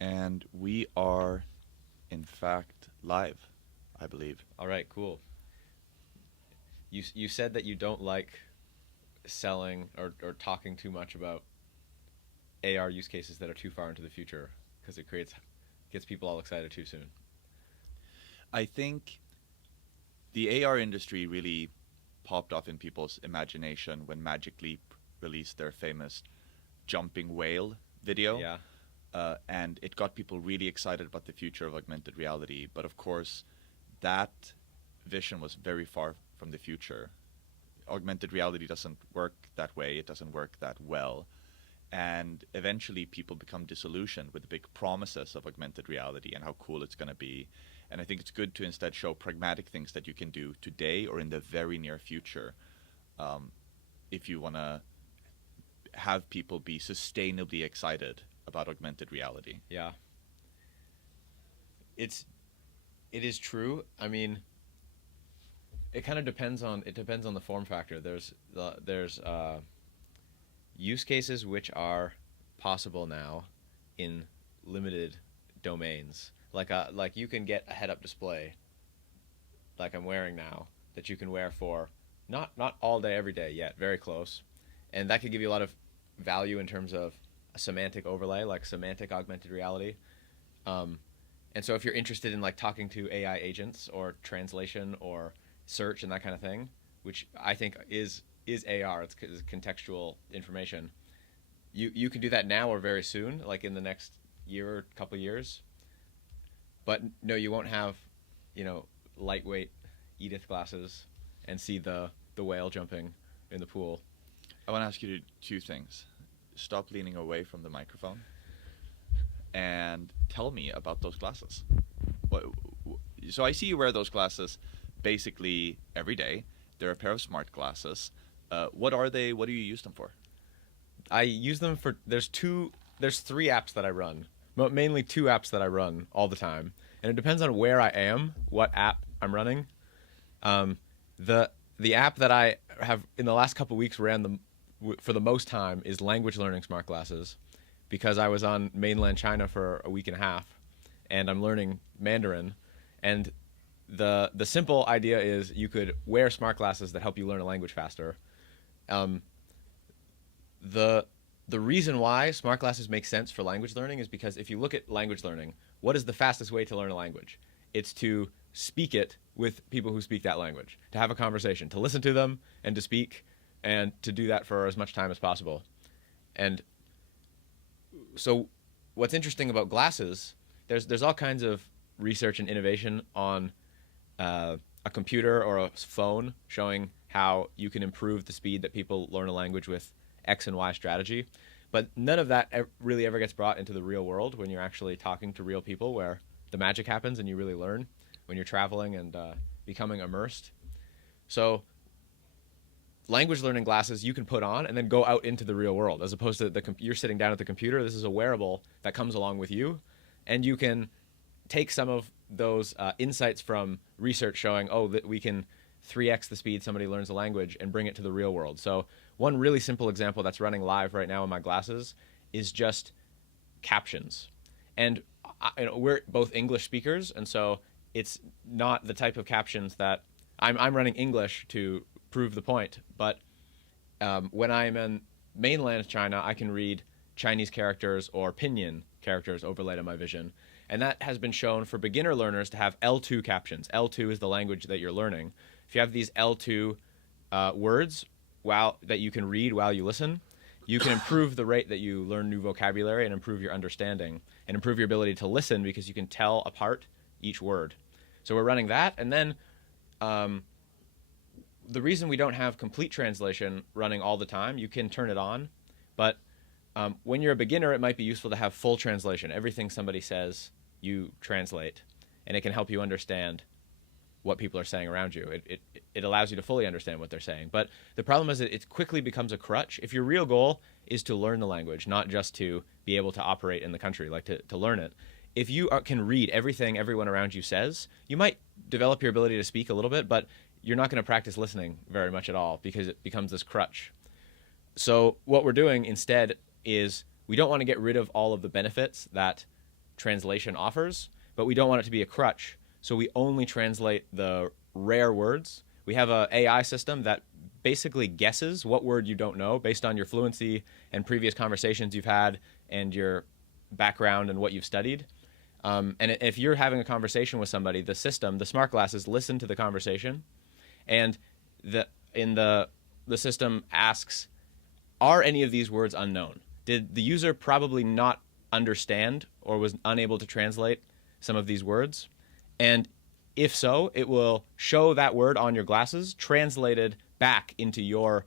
And we are, in fact, live, I believe. All right, cool. You said that you don't like selling or talking too much about AR use cases that are too far into the future because it creates gets people all excited too soon. I think the AR industry really popped off in people's imagination when Magic Leap released their famous jumping whale video. Yeah, And it got people really excited about the future of augmented reality. But of course, that vision was very far from the future. Augmented reality doesn't work that way, it doesn't work that well. And eventually, people become disillusioned with the big promises of augmented reality and how cool it's going to be. And I think it's good to instead show pragmatic things that you can do today or in the very near future, um, if you want to have people be sustainably excited about augmented reality. yeah. It's it is true. I mean, it kind of depends on the form factor. There's use cases which are possible now in limited domains. Like you can get a head-up display like I'm wearing now that you can wear for not all day every day yet, very close, and that could give you a lot of value in terms of a semantic overlay, like semantic augmented reality. Um, and so if you're interested in like talking to AI agents or translation or search and that kind of thing, which I think is AR, it's contextual information. You can do that now or very soon, like in the next year or couple years. But no, you won't have, you know, lightweight Edith glasses and see the whale jumping in the pool. I want to ask you two things. Stop leaning away from the microphone and tell me about those glasses. What, so I see you wear those glasses basically every day. They're a pair of smart glasses. What are they? What do you use them for? I use them for there's three apps that I run. Mainly two apps that I run all the time, and it depends on where I am, what app I'm running. Um, the app that I have in the last couple of weeks ran for the most time is language learning smart glasses, because I was on mainland China for a week and a half, and I'm learning Mandarin, and the simple idea is you could wear smart glasses that help you learn a language faster. Um, the the reason why smart glasses make sense for language learning is because if you look at language learning, what is the fastest way to learn a language? It's to speak it with people who speak that language, to have a conversation, to listen to them and to speak, and to do that for as much time as possible. And so what's interesting about glasses, there's all kinds of research and innovation on a computer or a phone showing how you can improve the speed that people learn a language with X and Y strategy. But none of that really ever gets brought into the real world when you're actually talking to real people, where the magic happens and you really learn when you're traveling and becoming immersed. So language learning glasses you can put on and then go out into the real world, as opposed to you're sitting down at the computer. This is a wearable that comes along with you, and you can take some of those insights from research showing, oh, that we can 3x the speed somebody learns a language and bring it to the real world. So one really simple example that's running live right now in my glasses is just captions. And we're both English speakers, and so it's not the type of captions that I'm running English to prove the point. But when I'm in mainland China, I can read Chinese characters or pinyin characters overlaid on my vision. And that has been shown for beginner learners to have L2 captions. L2 is the language that you're learning. If you have these L2 words that you can read while you listen, you can improve the rate that you learn new vocabulary and improve your understanding and improve your ability to listen, because you can tell apart each word. So we're running that. And then the reason we don't have complete translation running all the time, you can turn it on, but when you're a beginner, it might be useful to have full translation. Everything somebody says, you translate, and it can help you understand what people are saying around you. It allows you to fully understand what they're saying. But the problem is that it quickly becomes a crutch. If your real goal is to learn the language, not just to be able to operate in the country, like to learn it, if you can read everything everyone around you says, you might develop your ability to speak a little bit, but you're not going to practice listening very much at all, because it becomes this crutch. So what we're doing instead is we don't want to get rid of all of the benefits that translation offers, but we don't want it to be a crutch. So we only translate the rare words. We have a AI system that basically guesses what word you don't know based on your fluency and previous conversations you've had and your background and what you've studied. And if you're having a conversation with somebody, the system, the smart glasses, listen to the conversation, and the system asks, are any of these words unknown? Did the user probably not understand or was unable to translate some of these words? And if so, it will show that word on your glasses translated back into your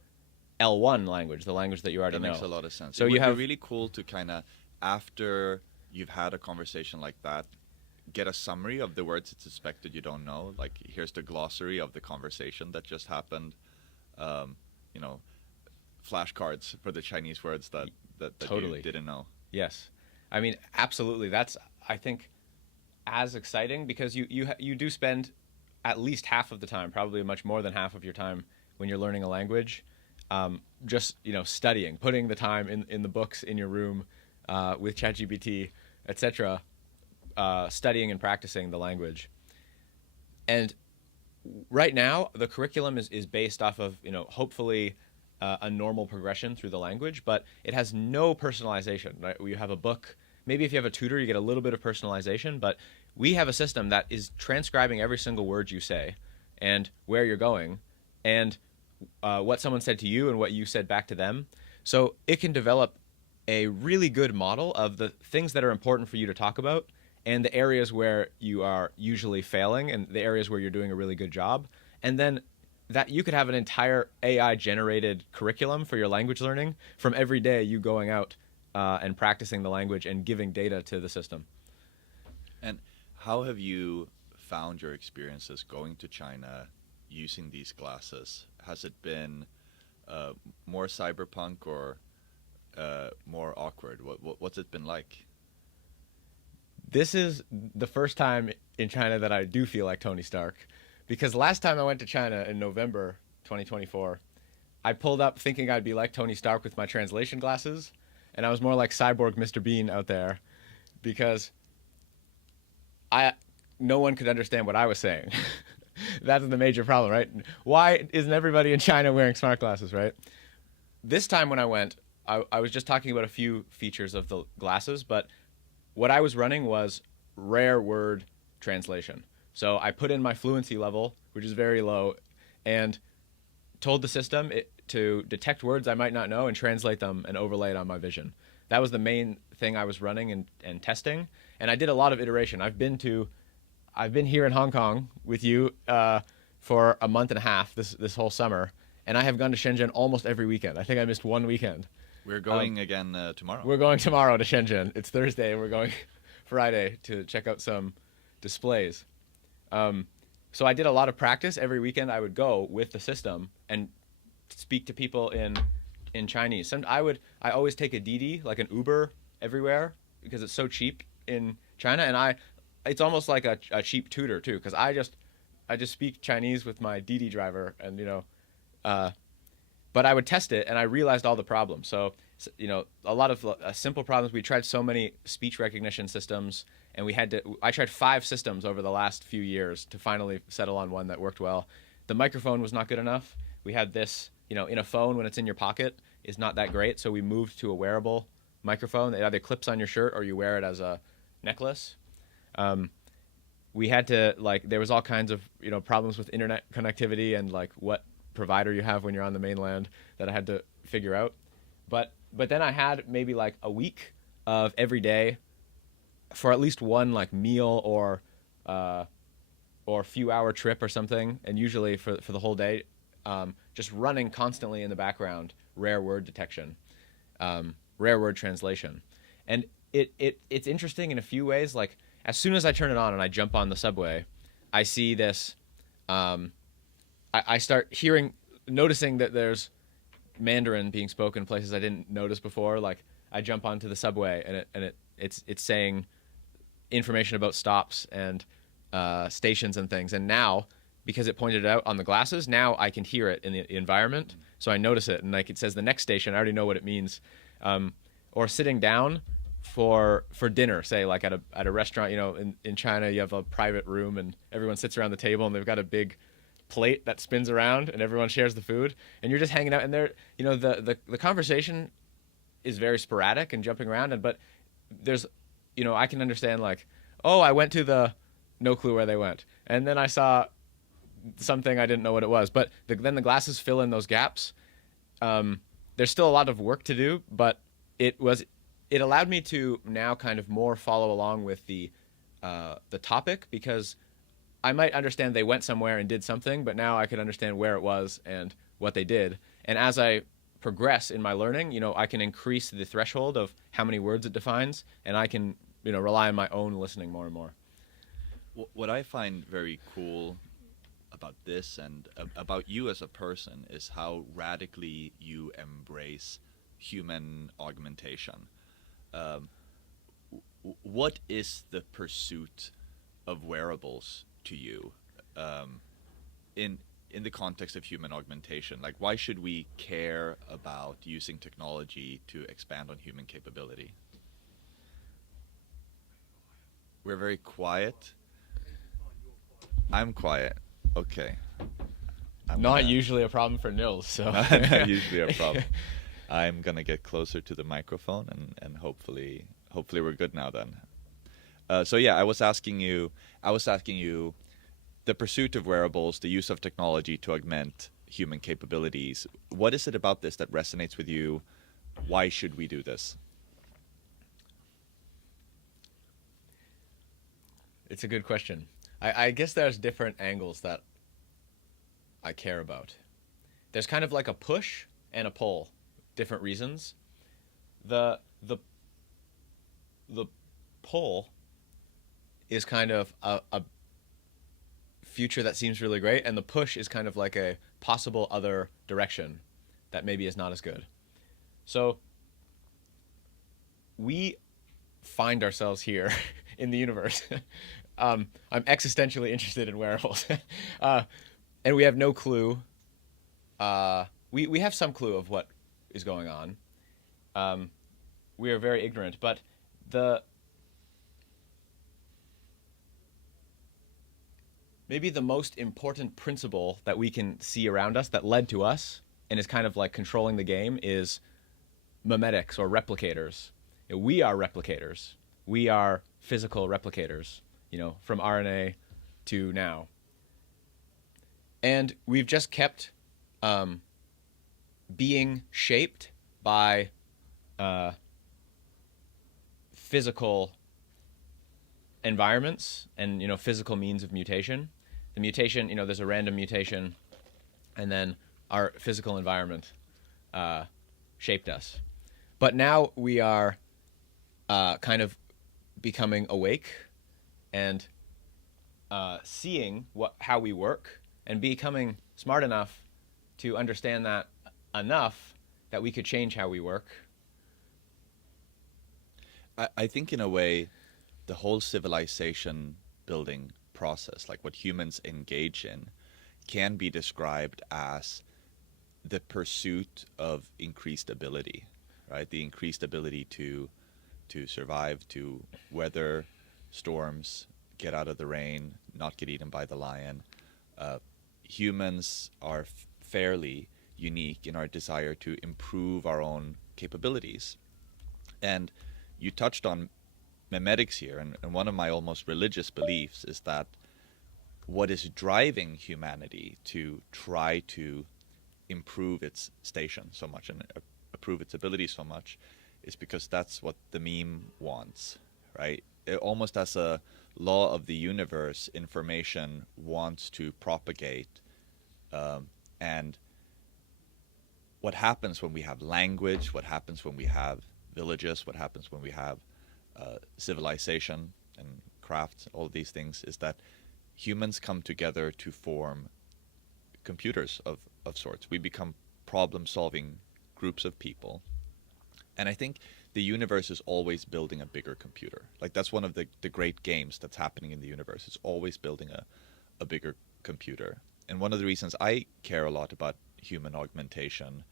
L1 language, the language that you already know. That makes a lot of sense. So it you would have be really cool to kind of, after you've had a conversation like that, get a summary of the words it's suspected you don't know. Like, here's the glossary of the conversation that just happened. You know, flashcards for the Chinese words that totally. you didn't know. Yes. I mean, absolutely. That's, I think, as exciting, because you do spend at least half of the time, probably much more than half of your time when you're learning a language, just, studying, putting the time in the books in your room with ChatGPT, etc., studying and practicing the language. And right now, the curriculum is based off of, hopefully a normal progression through the language, but it has no personalization, right? You have a book. Maybe if you have a tutor, you get a little bit of personalization, but we have a system that is transcribing every single word you say and where you're going and what someone said to you and what you said back to them. So it can develop a really good model of the things that are important for you to talk about and the areas where you are usually failing and the areas where you're doing a really good job. And then that you could have an entire AI-generated curriculum for your language learning from every day you going out and practicing the language and giving data to the system. And how have you found your experiences going to China using these glasses? Has it been more cyberpunk or more awkward? What's it been like? This is the first time in China that I do feel like Tony Stark, because last time I went to China in November 2024, I pulled up thinking I'd be like Tony Stark with my translation glasses, and I was more like cyborg Mr. Bean out there, because no one could understand what I was saying. That's the major problem, right? Why isn't everybody in China wearing smart glasses, right? This time when I went, I was just talking about a few features of the glasses, but what I was running was rare word translation. So I put in my fluency level, which is very low, and told the system to detect words I might not know and translate them and overlay it on my vision. That was the main thing I was running and testing, and I did a lot of iteration. I've been here in Hong Kong with you for a month and a half this whole summer, and I have gone to Shenzhen almost every weekend. I think I missed one weekend. We're going again tomorrow. We're going tomorrow to Shenzhen. It's Thursday, and we're going Friday to check out some displays. So I did a lot of practice. Every weekend I would go with the system and speak to people in Chinese. I always take a Didi, like an Uber, everywhere because it's so cheap in China, and it's almost like a cheap tutor too, because I just speak Chinese with my Didi driver, and but I would test it, and I realized all the problems. So, a lot of simple problems. We tried so many speech recognition systems, and I tried 5 systems over the last few years to finally settle on one that worked well. The microphone was not good enough. We had this, in a phone when it's in your pocket is not that great. So we moved to a wearable microphone. It either clips on your shirt or you wear it as a necklace. We had to, there was all kinds of, problems with internet connectivity and what provider you have when you're on the mainland that I had to figure out. But then I had maybe a week of every day for at least one meal or few hour trip or something, and usually for the whole day, just running constantly in the background rare word detection, rare word translation. And it's interesting in a few ways. As soon as I turn it on and I jump on the subway, I see this. I start noticing that there's Mandarin being spoken in places I didn't notice before. I jump onto the subway and it's saying information about stops and stations and things. And now, because it pointed it out on the glasses, now I can hear it in the environment. So I notice it, and it says the next station. I already know what it means. Or sitting down for dinner, say like at a restaurant, in China you have a private room and everyone sits around the table and they've got a big plate that spins around and everyone shares the food and you're just hanging out and there, the conversation is very sporadic and jumping around, but there's, I can understand like, oh, I went to the, no clue where they went, and then I saw something I didn't know what it was, but then the glasses fill in those gaps. There's still a lot of work to do, but it allowed me to now kind of more follow along with the topic, because I might understand they went somewhere and did something, but now I could understand where it was and what they did. And as I progress in my learning, I can increase the threshold of how many words it defines, and I can, rely on my own listening more and more. What I find very cool about this and about you as a person is how radically you embrace human augmentation. What is the pursuit of wearables to you, in the context of human augmentation? Like, why should we care about using technology to expand on human capability? We're very quiet. I'm quiet. Okay. Not usually a problem for Nils, so. Not usually a problem. I'm gonna get closer to the microphone and hopefully we're good now then. So yeah, I was asking you the pursuit of wearables, the use of technology to augment human capabilities. What is it about this that resonates with you? Why should we do this? It's a good question. I guess there's different angles that I care about. There's kind of like a push and a pull, different reasons. The pull is kind of a future that seems really great, and the push is kind of like a possible other direction that maybe is not as good. So we find ourselves here in the universe. I'm existentially interested in wearables. And we have no clue. We have some clue of what is going on. We are very ignorant, but maybe the most important principle that we can see around us that led to us and is kind of like controlling the game is memetics, or replicators. We are replicators. We are physical replicators, from RNA to now. And we've just kept being shaped by physical environments and, physical means of mutation. The mutation, there's a random mutation, and then our physical environment shaped us. But now we are kind of becoming awake and seeing how we work, and becoming smart enough to understand that enough that we could change how we work. I think in a way, the whole civilization building process, like what humans engage in, can be described as the pursuit of increased ability, right? The increased ability to survive, to weather storms, get out of the rain, not get eaten by the lion. Humans are fairly unique in our desire to improve our own capabilities. And you touched on memetics here, and one of my almost religious beliefs is that what is driving humanity to try to improve its station so much and improve its ability so much is because that's what the meme wants, right? Almost as a law of the universe, information wants to propagate, and what happens when we have language, what happens when we have villages, what happens when we have civilization and crafts, all of these things, is that humans come together to form computers of sorts. We become problem-solving groups of people. And I think the universe is always building a bigger computer. Like, that's one of the great games that's happening in the universe. It's always building a bigger computer. And one of the reasons I care a lot about human augmentation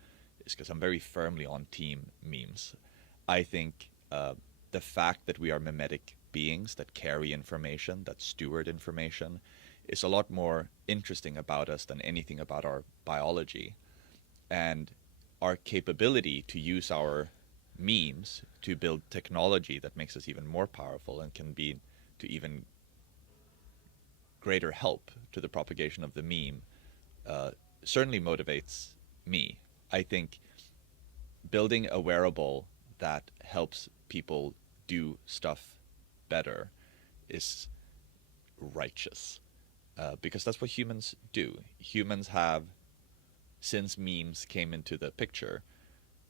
is because I'm very firmly on team memes. I think the fact that we are mimetic beings that carry information, that steward information, is a lot more interesting about us than anything about our biology. And our capability to use our memes to build technology that makes us even more powerful and can be to even greater help to the propagation of the meme certainly motivates me. I think building a wearable that helps people do stuff better is righteous, because that's what humans do. Humans have, since memes came into the picture,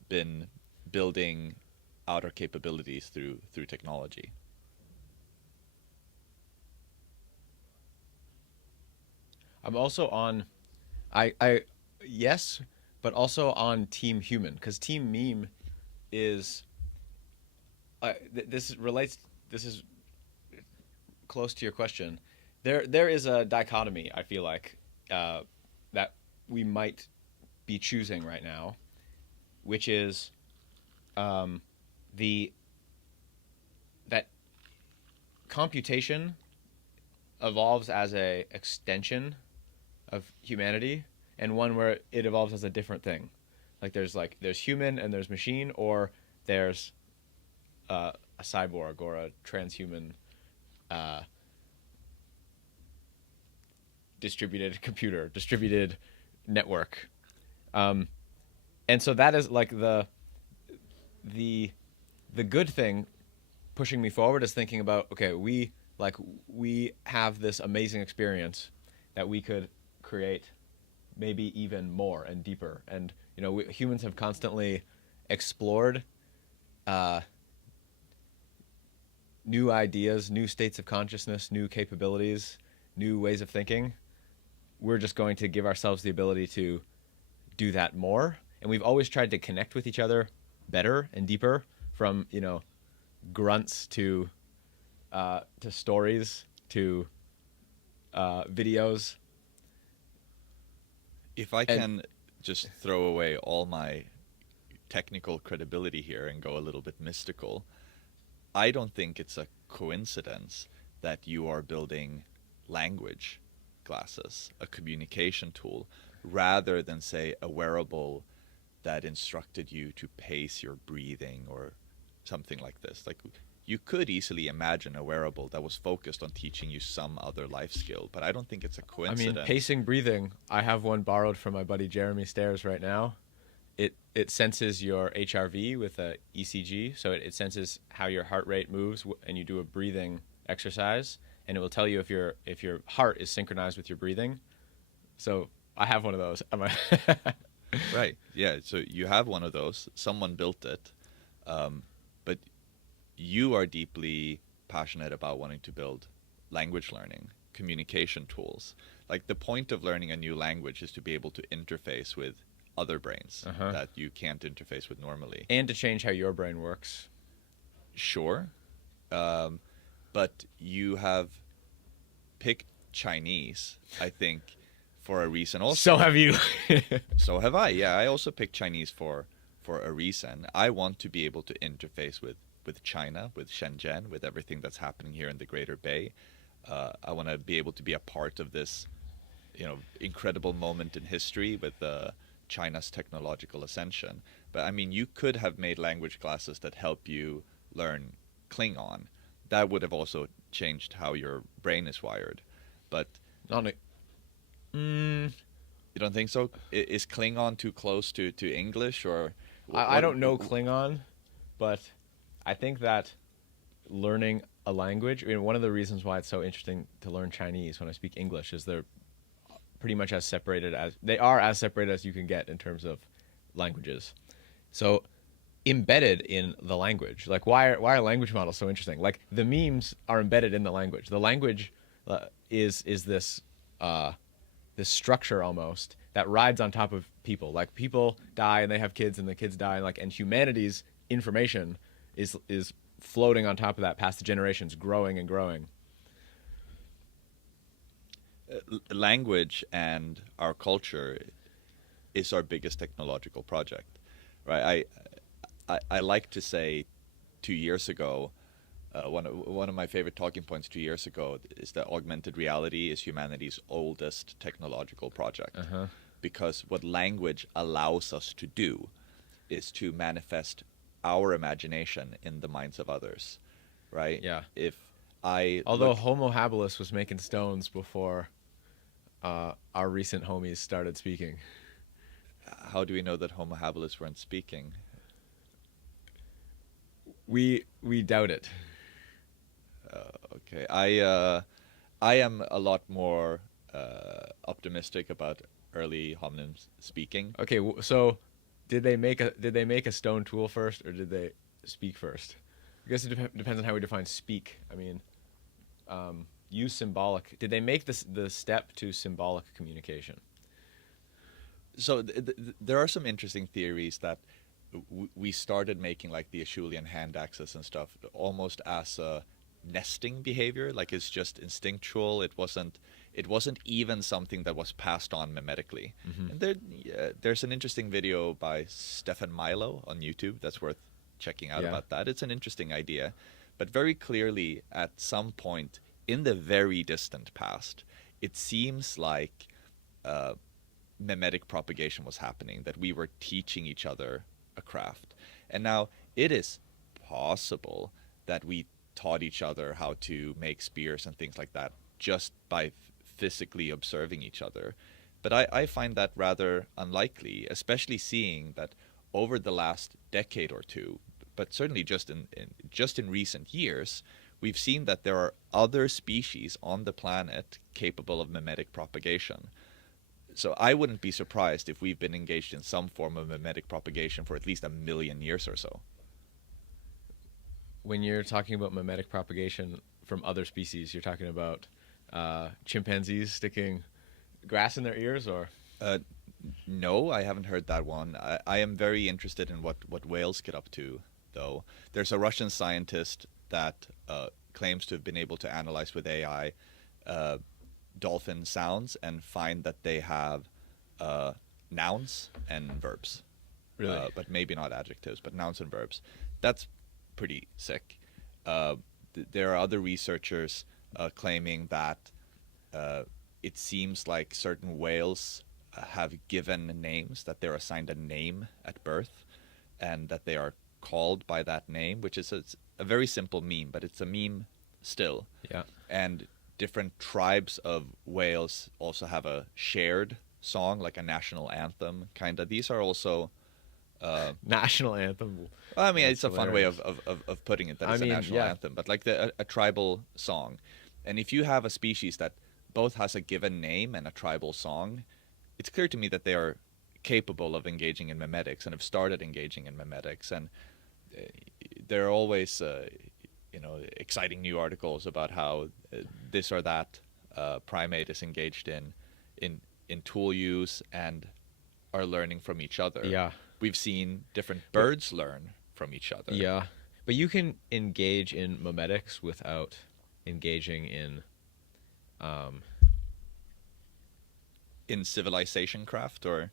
been building out our capabilities through technology. I'm also on, I yes, but also on Team Human, because Team Meme is, this relates. This is close to your question. There is a dichotomy, I feel like, that we might be choosing right now, which is the that computation evolves as a extension of humanity, and one where it evolves as a different thing. There's human and there's machine, or there's a cyborg or a transhuman distributed computer, distributed network. And so that is like the good thing pushing me forward is thinking about, okay, we have this amazing experience that we could create maybe even more and deeper. And humans have constantly explored new ideas, new states of consciousness, new capabilities, new ways of thinking. We're just going to give ourselves the ability to do that more. And we've always tried to connect with each other better and deeper, from grunts to stories to videos. If I can just throw away all my technical credibility here and go a little bit mystical, I don't think it's a coincidence that you are building language glasses, a communication tool, rather than, say, a wearable that instructed you to pace your breathing or something like this. Like, you could easily imagine a wearable that was focused on teaching you some other life skill, but I don't think it's a coincidence. I mean, pacing breathing, I have one borrowed from my buddy Jeremy Stairs right now. It senses your HRV with a ECG, so it senses how your heart rate moves, and you do a breathing exercise, and it will tell you if your heart is synchronized with your breathing. So I have one of those. Right. Yeah. So you have one of those. Someone built it, but you are deeply passionate about wanting to build language learning, communication tools. Like, the point of learning a new language is to be able to interface with other brains that you can't interface with normally. And to change how your brain works. Sure. But you have picked Chinese, I think, for a reason also. So have you. So have I. Yeah, I also picked Chinese for a reason. I want to be able to interface with China, with Shenzhen, with everything that's happening here in the Greater Bay. I want to be able to be a part of this, incredible moment in history with China's technological ascension. But I mean, you could have made language classes that help you learn Klingon. That would have also changed how your brain is wired. But you don't think so? Is Klingon too close to English, or? I don't know Klingon, but I think that learning a language, one of the reasons why it's so interesting to learn Chinese when I speak English is they're pretty much as separated as you can get in terms of languages. So embedded in the language, like why are language models so interesting? Like, the memes are embedded in the language. The language is this this structure almost that rides on top of people. Like, people die and they have kids and the kids die, and humanity's information is floating on top of that past the generations, growing and growing. Language and our culture is our biggest technological project, right? I like to say 2 years ago, one of my favorite talking points 2 years ago is that augmented reality is humanity's oldest technological project. Because what language allows us to do is to manifest our imagination in the minds of others, right? Yeah. If I Although look, Homo habilis was making stones before our recent homies started speaking. how do we know that Homo habilis weren't speaking? We doubt it. Okay, I am a lot more optimistic about early hominins speaking. Okay, so did they make a stone tool first, or did they speak first? I guess it depends on how we define speak. I mean, use symbolic. Did they make the step to symbolic communication? So there are some interesting theories that we started making like the Acheulean hand axes and stuff almost as a nesting behavior, like it's just instinctual. It wasn't even something that was passed on mimetically. And there's an interesting video by Stefan Milo on YouTube that's worth checking out about that. It's an interesting idea, but very clearly at some point in the very distant past, it seems like mimetic propagation was happening, that we were teaching each other a craft. And now it is possible that we taught each other how to make spears and things like that just by physically observing each other. But I find that rather unlikely, especially seeing that over the last decade or two, but certainly just in recent years, we've seen that there are other species on the planet capable of mimetic propagation. So I wouldn't be surprised if we've been engaged in some form of mimetic propagation for at least 1 million years or so. When you're talking about mimetic propagation from other species, you're talking about chimpanzees sticking grass in their ears, or? No, I haven't heard that one. I am very interested in what whales get up to, though. There's a Russian scientist that claims to have been able to analyze with AI dolphin sounds and find that they have nouns and verbs. Really? But maybe not adjectives, but nouns and verbs. That's pretty sick. There are other researchers claiming that it seems like certain whales have given names, that they're assigned a name at birth, and that they are called by that name, which is a very simple meme, but it's a meme still. Yeah. And different tribes of whales also have a shared song, like a national anthem, kind of. These are also... national anthem. I mean, That's it's a fun way hilarious. of putting it, that I it's mean, a national yeah. anthem, but like a tribal song. And if you have a species that both has a given name and a tribal song, it's clear to me that they are capable of engaging in mimetics and have started engaging in mimetics. And there are always exciting new articles about how this or that primate is engaged in tool use and are learning from each other. Yeah. We've seen different birds learn from each other. Yeah. But you can engage in mimetics without engaging in civilization craft, or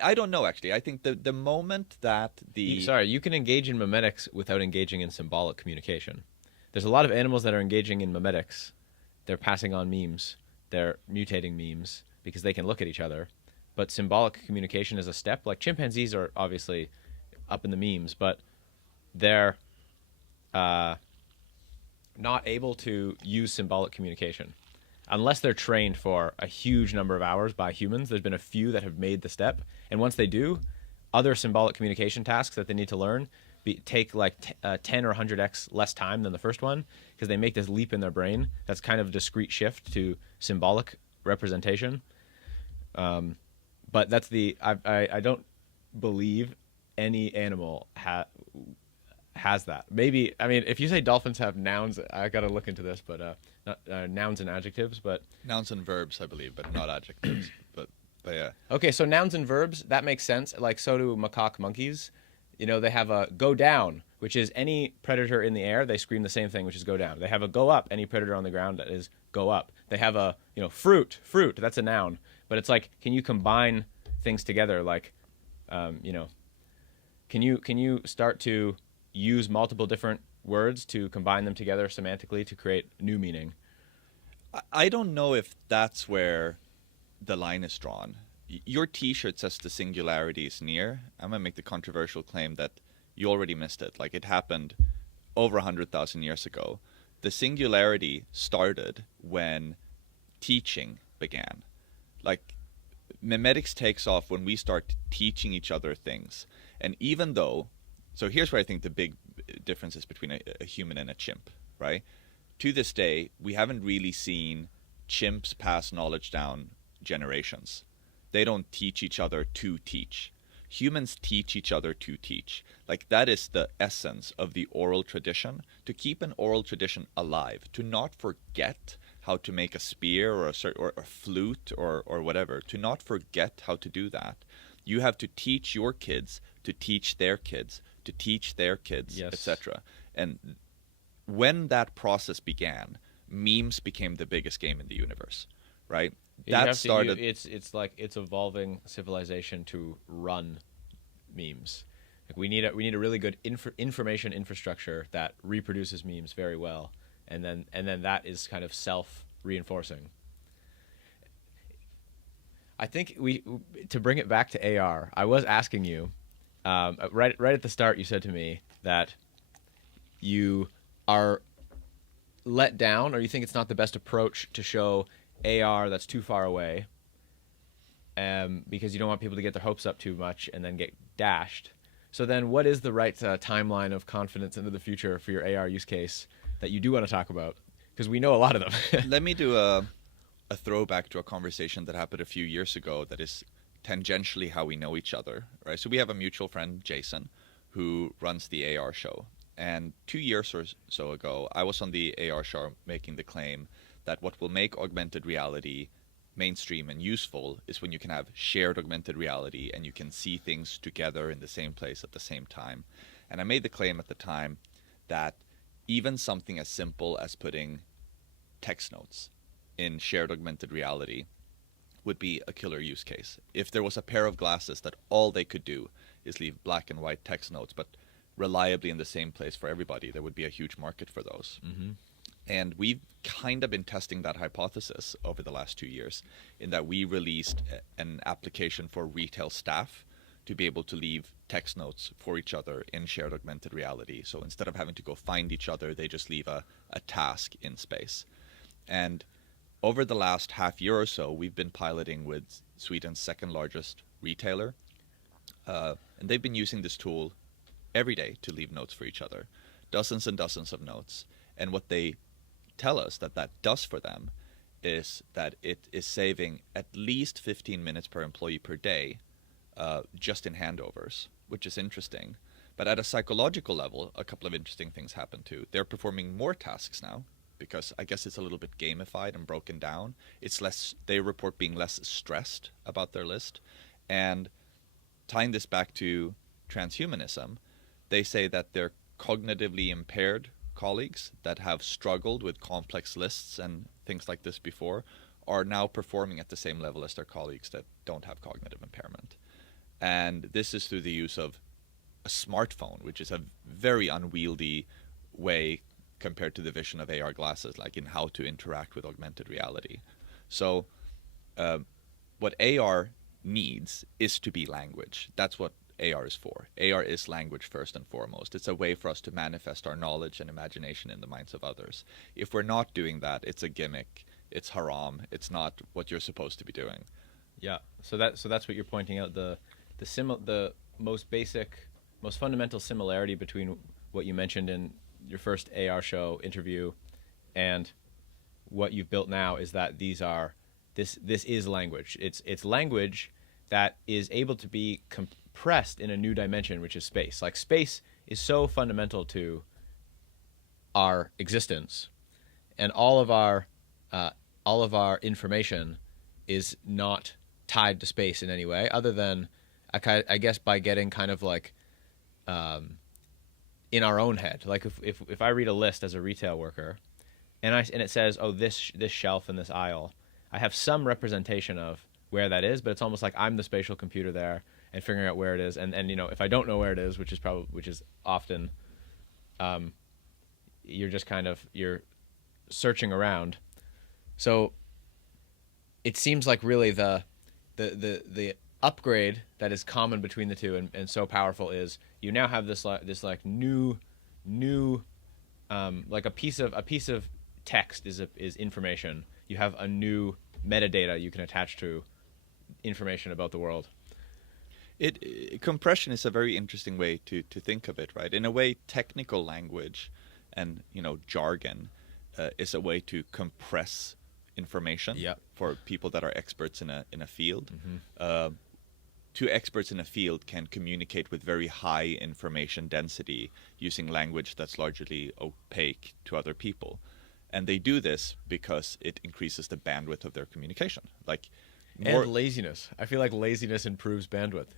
I don't know, actually. I think the moment that you can engage in mimetics without engaging in symbolic communication. There's a lot of animals that are engaging in mimetics. They're passing on memes. They're mutating memes because they can look at each other. But symbolic communication is a step. Like chimpanzees are obviously up in the memes, but they're not able to use symbolic communication unless they're trained for a huge number of hours by humans. There's been a few that have made the step, and once they do, other symbolic communication tasks that they need to learn take like 10 or 100x less time than the first one, because they make this leap in their brain. That's kind of a discrete shift to symbolic representation. But that's I don't believe any animal has that. Maybe, I mean, if you say dolphins have nouns, I got to look into this, but not nouns and adjectives, but nouns and verbs, I believe, but not adjectives. but yeah. Okay, so nouns and verbs, that makes sense. Like, so do macaque monkeys. You know, they have a go down, which is any predator in the air, they scream the same thing, which is go down. They have a go up, any predator on the ground, that is go up. They have a, fruit, that's a noun. But it's like, can you combine things together? Like, Can you start to use multiple different words to combine them together semantically to create new meaning? I don't know if that's where the line is drawn. Your T-shirt says the singularity is near. I'm gonna make the controversial claim that you already missed it. Like, it happened over 100,000 years ago. The singularity started when teaching began. Like, memetics takes off when we start teaching each other things. And even though, so here's where I think the big difference is between a human and a chimp, right? To this day, we haven't really seen chimps pass knowledge down generations. They don't teach each other to teach. Humans teach each other to teach. Like, that is the essence of the oral tradition. To keep an oral tradition alive, to not forget how to make a spear or a flute or whatever, to not forget how to do that. You have to teach your kids to teach their kids to teach their kids, Yes. etc. And when that process began, memes became the biggest game in the universe, right? That started. It's like it's evolving civilization to run memes. Like, we need a really good information infrastructure that reproduces memes very well, and then that is kind of self-reinforcing. I think to bring it back to AR, I was asking you right at the start. You said to me that you are let down, or you think it's not the best approach to show AR that's too far away, because you don't want people to get their hopes up too much and then get dashed. So then, what is the right timeline of confidence into the future for your AR use case that you do want to talk about? Because we know a lot of them. Let me do a throwback to a conversation that happened a few years ago that is tangentially how we know each other, right? So we have a mutual friend, Jason, who runs the AR show. And 2 years or so ago, I was on the AR show making the claim that what will make augmented reality mainstream and useful is when you can have shared augmented reality and you can see things together in the same place at the same time. And I made the claim at the time that even something as simple as putting text notes in shared augmented reality would be a killer use case. If there was a pair of glasses that all they could do is leave black and white text notes, but reliably in the same place for everybody, there would be a huge market for those. Mm-hmm. And we've kind of been testing that hypothesis over the last 2 years, in that we released an application for retail staff to be able to leave text notes for each other in shared augmented reality. So instead of having to go find each other, they just leave a task in space. And over the last half year or so, we've been piloting with Sweden's second largest retailer. And they've been using this tool every day to leave notes for each other, dozens and dozens of notes. And what they tell us that does for them is that it is saving at least 15 minutes per employee per day just in handovers, which is interesting. But at a psychological level, a couple of interesting things happen too. They're performing more tasks now because I guess it's a little bit gamified and broken down. It's less, they report being less stressed about their list. And tying this back to transhumanism, they say that their cognitively impaired colleagues that have struggled with complex lists and things like this before are now performing at the same level as their colleagues that don't have cognitive impairment. And this is through the use of a smartphone, which is a very unwieldy way compared to the vision of AR glasses, like in how to interact with augmented reality. So what AR needs is to be language. That's what AR is for. AR is language first and foremost. It's a way for us to manifest our knowledge and imagination in the minds of others. If we're not doing that, it's a gimmick. It's haram. It's not what you're supposed to be doing. Yeah. So that's what you're pointing out, the most basic, most fundamental similarity between what you mentioned in your first AR show interview and what you've built now is that this is language. It's language that is able to be compressed in a new dimension, which is space. Like, space is so fundamental to our existence, and all of our information is not tied to space in any way, other than I guess by getting kind of like in our own head. Like, if I read a list as a retail worker, and it says, oh, this shelf in this aisle, I have some representation of where that is, but it's almost like I'm the spatial computer there and figuring out where it is. And you know, if I don't know where it is, which is often, you're searching around. So it seems like really the upgrade that is common between the two and so powerful is you now have this new like a piece of text is information. You have a new metadata you can attach to information about the world. Compression is a very interesting way to think of it, right? In a way, technical language and jargon is a way to compress information for people that are experts in a field. Mm-hmm. Two experts in a field can communicate with very high information density using language that's largely opaque to other people. And they do this because it increases the bandwidth of their communication. And laziness. I feel like laziness improves bandwidth.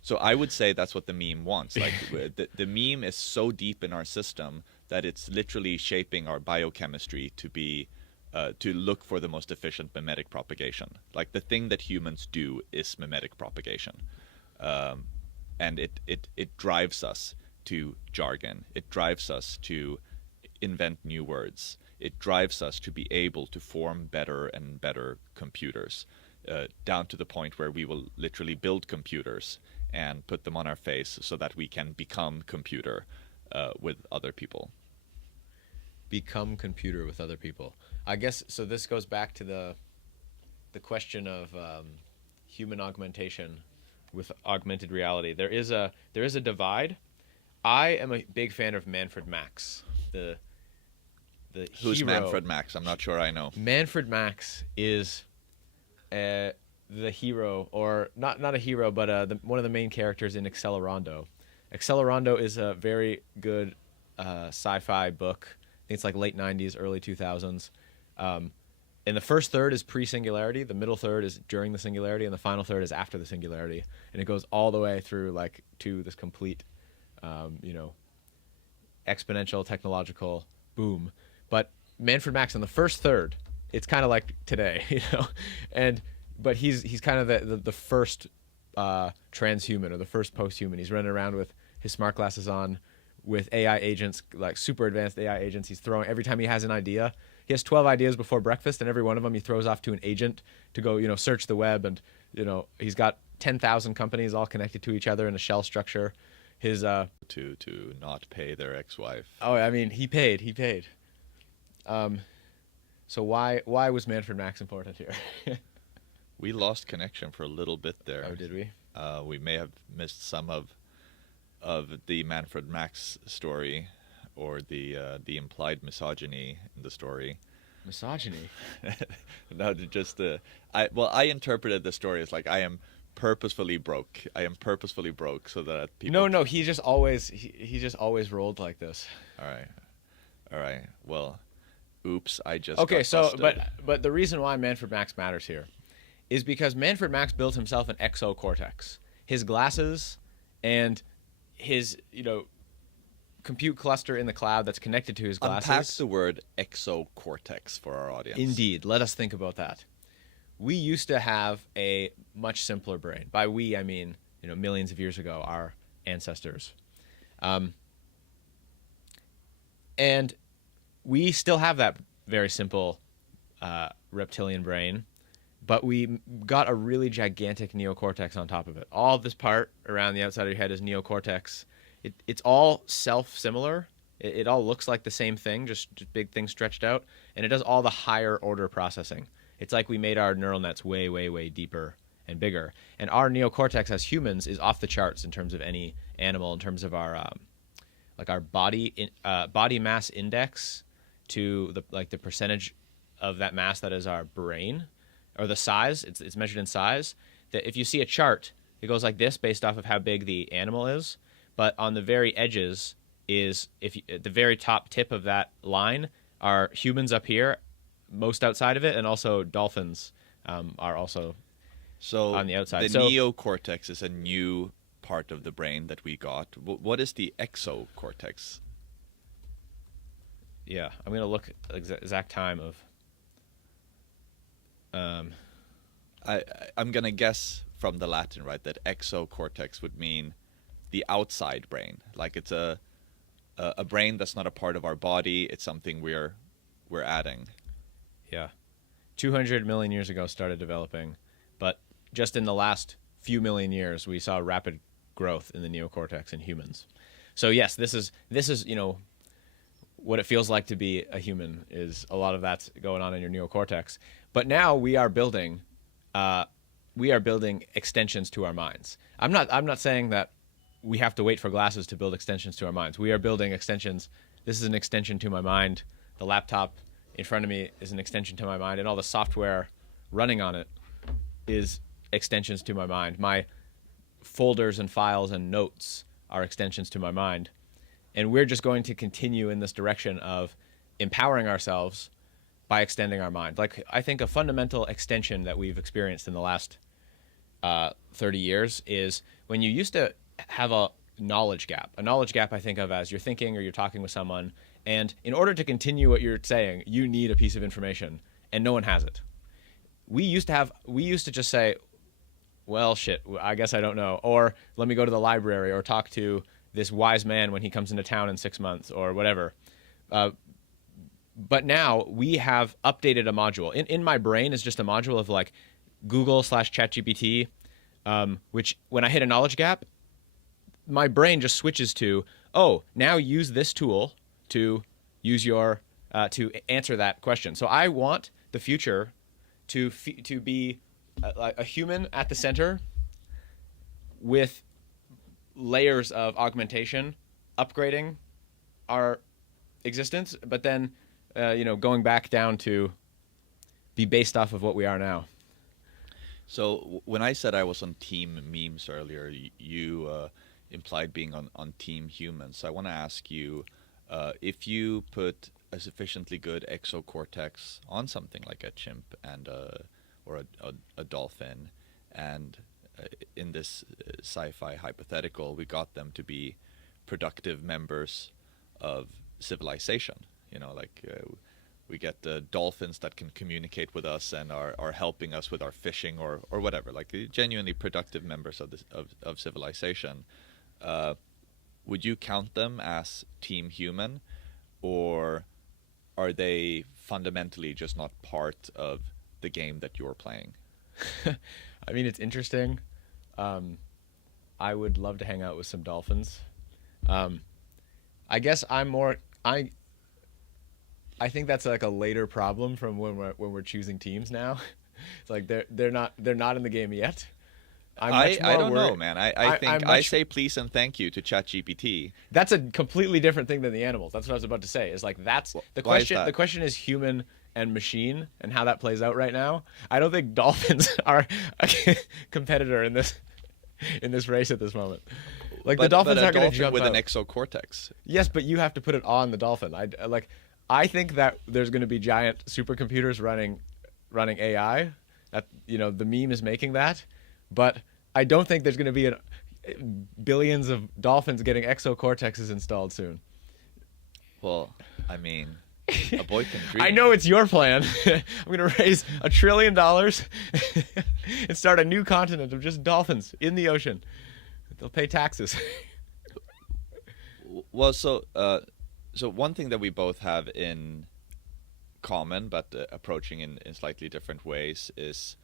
So I would say that's what the meme wants. Like the meme is so deep in our system that it's literally shaping our biochemistry to be to look for the most efficient mimetic propagation. Like the thing that humans do is mimetic propagation, and it drives us to jargon. It drives us to invent new words. It drives us to be able to form better and better computers, down to the point where we will literally build computers and put them on our face so that we can become computer with other people. Become computer with other people. I guess so. This goes back to the question of human augmentation with augmented reality. There is a divide. I am a big fan of Manfred Max. Who's hero. Manfred Max? I'm not sure I know. Manfred Max is the hero, or not a hero, but one of the main characters in Accelerando. Accelerando is a very good sci-fi book. I think it's like late 90s, early 2000s. And the first third is pre-Singularity, the middle third is during the Singularity, and the final third is after the Singularity. And it goes all the way through to this complete, exponential technological boom. But Manfred Max in the first third, it's kind of like today, but he's kind of the first transhuman or the first post-human. He's running around with his smart glasses on, with AI agents, like super advanced AI agents. He's throwing, every time he has an idea, he has 12 ideas before breakfast, and every one of them he throws off to an agent to go, search the web. And, he's got 10,000 companies all connected to each other in a shell structure. His to not pay their ex-wife. Oh, I mean, he paid. So why was Manfred Max important here? We lost connection for a little bit there. Oh, did we? We may have missed some of the Manfred Max story, or the implied misogyny in the story. Misogyny? No, just I interpreted the story as like I am purposefully broke. I am purposefully broke so that people. No, he just always rolled like this. All right. Well, oops, I just okay. got So, busted. but the reason why Manfred Max matters here is because Manfred Max built himself an exocortex. His glasses and his compute cluster in the cloud that's connected to his glasses. Unpack the word exocortex for our audience. Indeed. Let us think about that. We used to have a much simpler brain. By we, I mean, millions of years ago, our ancestors. And we still have that very simple reptilian brain, but we got a really gigantic neocortex on top of it. All of this part around the outside of your head is neocortex. It's all self-similar. It all looks like the same thing, just big things stretched out, and it does all the higher order processing. It's like we made our neural nets way, way, way deeper and bigger. And our neocortex as humans is off the charts in terms of any animal, in terms of our our body mass index to the percentage of that mass that is our brain, or the size. It's measured in size. That if you see a chart, it goes like this based off of how big the animal is. But on the very edges is, at the very top tip of that line are humans up here, most outside of it, and also dolphins are also on the outside. The neocortex is a new part of the brain that we got. What is the exocortex? Yeah, I'm going to look exact time of I'm gonna guess from the Latin, right, that exocortex would mean the outside brain, like it's a brain that's not a part of our body. It's something we're adding. Yeah. 200 million years ago started developing, but just in the last few million years we saw rapid growth in the neocortex in humans. So yes, this is what it feels like to be a human is a lot of that's going on in your neocortex. But now we are building extensions to our minds. I'm not saying that we have to wait for glasses to build extensions to our minds. We are building extensions. This is an extension to my mind. The laptop in front of me is an extension to my mind, and all the software running on it is extensions to my mind. My folders and files and notes are extensions to my mind. And we're just going to continue in this direction of empowering ourselves by extending our mind. Like, I think a fundamental extension that we've experienced in the last 30 years is when you used to have a knowledge gap. A knowledge gap I think of as you're thinking or you're talking with someone, and in order to continue what you're saying, you need a piece of information, and no one has it. We used to just say, well, shit, I guess I don't know. Or let me go to the library or talk to this wise man when he comes into town in 6 months or whatever. But now we have updated a module. In my brain is just a module of like Google/ChatGPT, which when I hit a knowledge gap, my brain just switches to, oh, now use this tool to use your to answer that question. So I want the future to be a human at the center with layers of augmentation, upgrading our existence, but then going back down to be based off of what we are now. So when I said I was on team memes earlier, you implied being on team humans. So I want to ask you, if you put a sufficiently good exocortex on something like a chimp and or a dolphin, and in this sci-fi hypothetical, we got them to be productive members of civilization. We get dolphins that can communicate with us and are helping us with our fishing or whatever, like genuinely productive members of civilization. Would you count them as team human, or are they fundamentally just not part of the game that you're playing? I mean, it's interesting. I would love to hang out with some dolphins. I guess I think that's like a later problem from when we're choosing teams now. It's like they're not in the game yet. I don't know, man. I think I say please and thank you to ChatGPT. That's a completely different thing than the animals. That's what I was about to say. Is like that's the question. The question is human and machine and how that plays out right now. I don't think dolphins are a competitor in this race at this moment. Like the dolphins aren't going to jump with out. an exocortex. Yes, but you have to put it on the dolphin. I think that there's going to be giant supercomputers running AI. That the meme is making that, but I don't think there's going to be billions of dolphins getting exocortexes installed soon. Well, I mean, a boy can dream. I know it's your plan. I'm going to raise $1 trillion and start a new continent of just dolphins in the ocean. They'll pay taxes. Well, so one thing that we both have in common, but approaching in slightly different ways, is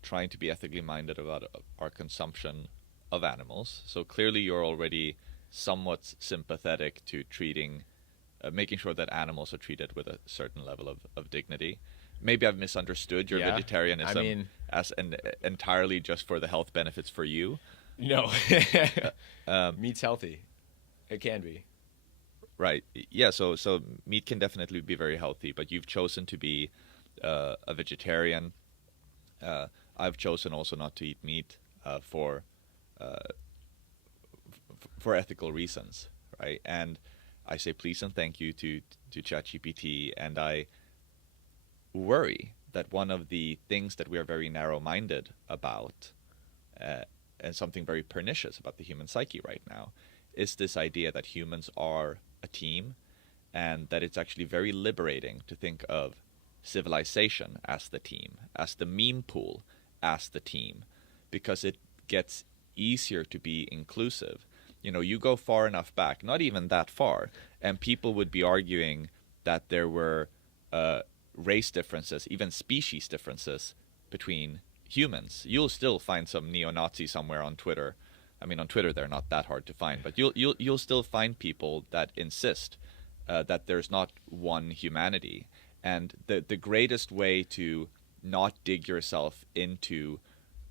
trying to be ethically minded about our consumption of animals. So clearly you're already somewhat sympathetic to making sure that animals are treated with a certain level of dignity. Maybe I've misunderstood your vegetarianism as entirely just for the health benefits for you. No. Meat's healthy. It can be. Right. Yeah, so meat can definitely be very healthy, but you've chosen to be a vegetarian. I've chosen also not to eat meat for ethical reasons, right? And I say please and thank you to ChatGPT, and I worry that one of the things that we are very narrow-minded about, and something very pernicious about the human psyche right now, is this idea that humans are a team, and that it's actually very liberating to think of civilization as the team, as the meme pool as the team, because it gets easier to be inclusive. You go far enough back, not even that far, and people would be arguing that there were race differences, even species differences between humans. You'll still find some neo-Nazi somewhere on Twitter. I mean, on Twitter they're not that hard to find, but you'll still find people that insist that there's not one humanity. And the greatest way to not dig yourself into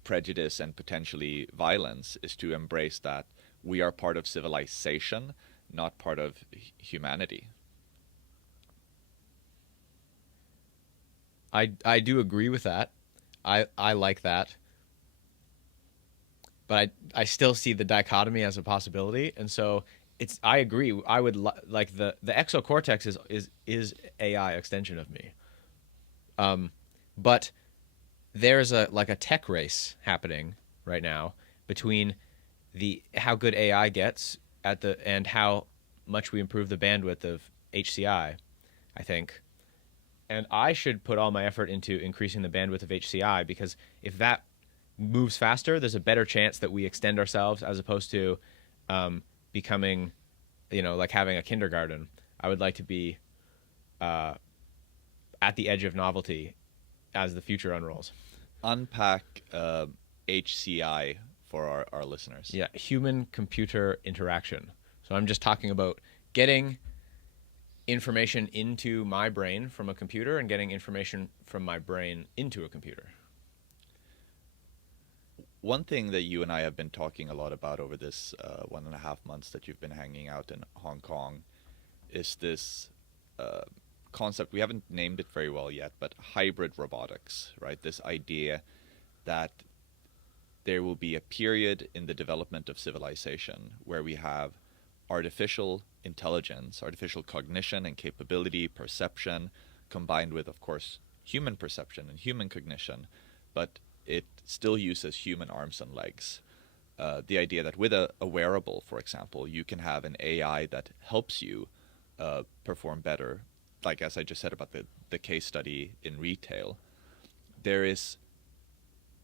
prejudice and potentially violence is to embrace that we are part of civilization, not part of humanity. I do agree with that. I like that. But I still see the dichotomy as a possibility, and so I agree. I would like the exocortex is AI extension of me. But there's a tech race happening right now between how good AI gets and how much we improve the bandwidth of HCI, I think. And I should put all my effort into increasing the bandwidth of HCI, because if that moves faster, there's a better chance that we extend ourselves as opposed to becoming, like having a kindergarten. I would like to be at the edge of novelty as the future unrolls. Unpack HCI for our listeners. Yeah, human-computer interaction. So I'm just talking about getting information into my brain from a computer and getting information from my brain into a computer. One thing that you and I have been talking a lot about over this 1.5 months that you've been hanging out in Hong Kong is this concept. We haven't named it very well yet, but hybrid robotics, right? This idea that there will be a period in the development of civilization where we have artificial intelligence, artificial cognition and capability, perception, combined with, of course, human perception and human cognition, but it still uses human arms and legs. The idea that with a wearable, for example, you can have an AI that helps you perform better. Like as I just said about the case study in retail, there's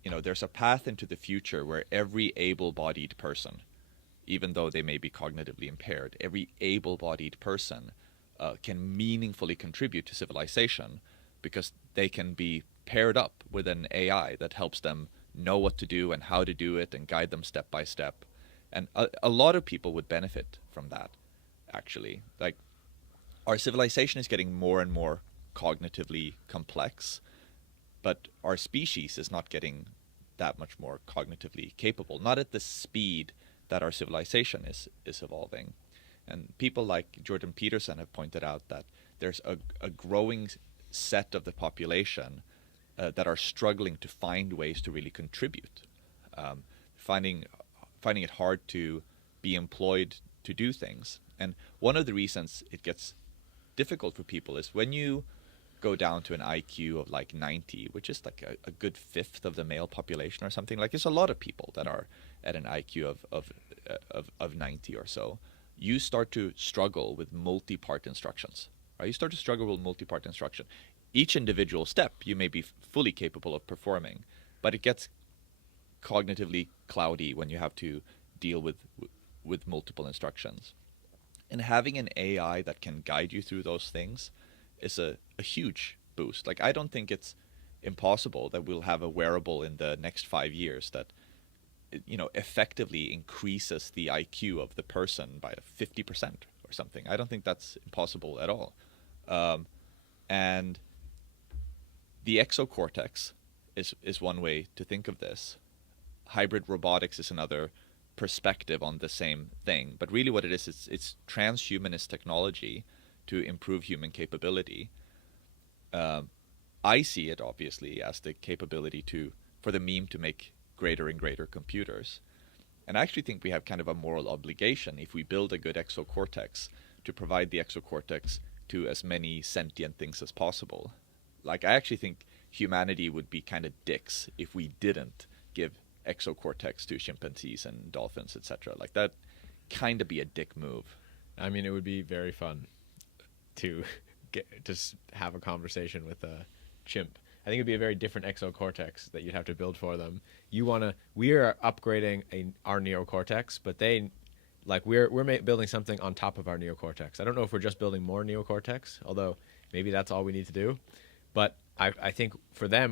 a path into the future where every able-bodied person, even though they may be cognitively impaired, every able-bodied person can meaningfully contribute to civilization because they can be paired up with an AI that helps them know what to do and how to do it and guide them step by step. And a lot of people would benefit from that, actually. Like, our civilization is getting more and more cognitively complex, but our species is not getting that much more cognitively capable, not at the speed that our civilization is evolving. And people like Jordan Peterson have pointed out that there's a growing set of the population that are struggling to find ways to really contribute, finding it hard to be employed to do things. And one of the reasons it gets difficult for people is when you go down to an IQ of like 90, which is like a good fifth of the male population or something. Like, it's a lot of people that are at an IQ of 90 or so. You start to struggle with multi-part instructions. Right? You start to struggle with multi-part instruction. Each individual step you may be fully capable of performing, but it gets cognitively cloudy when you have to deal with multiple instructions. And having an AI that can guide you through those things is a huge boost. Like, I don't think it's impossible that we'll have a wearable in the next 5 years that effectively increases the IQ of the person by 50% or something. I don't think that's impossible at all. And the exocortex is one way to think of this. Hybrid robotics is another perspective on the same thing. But really what it is, it's transhumanist technology to improve human capability. I see it, obviously, as the capability for the meme to make greater and greater computers. And I actually think we have kind of a moral obligation, if we build a good exocortex, to provide the exocortex to as many sentient things as possible. Like, I actually think humanity would be kind of dicks if we didn't give exocortex to chimpanzees and dolphins, etc. Like, that kind of be a dick move. I mean, it would be very fun to just have a conversation with a chimp. I think it'd be a very different exocortex that you'd have to build for them. We are upgrading our neocortex, but we're building something on top of our neocortex. I don't know if we're just building more neocortex, although maybe that's all we need to do. But I think for them,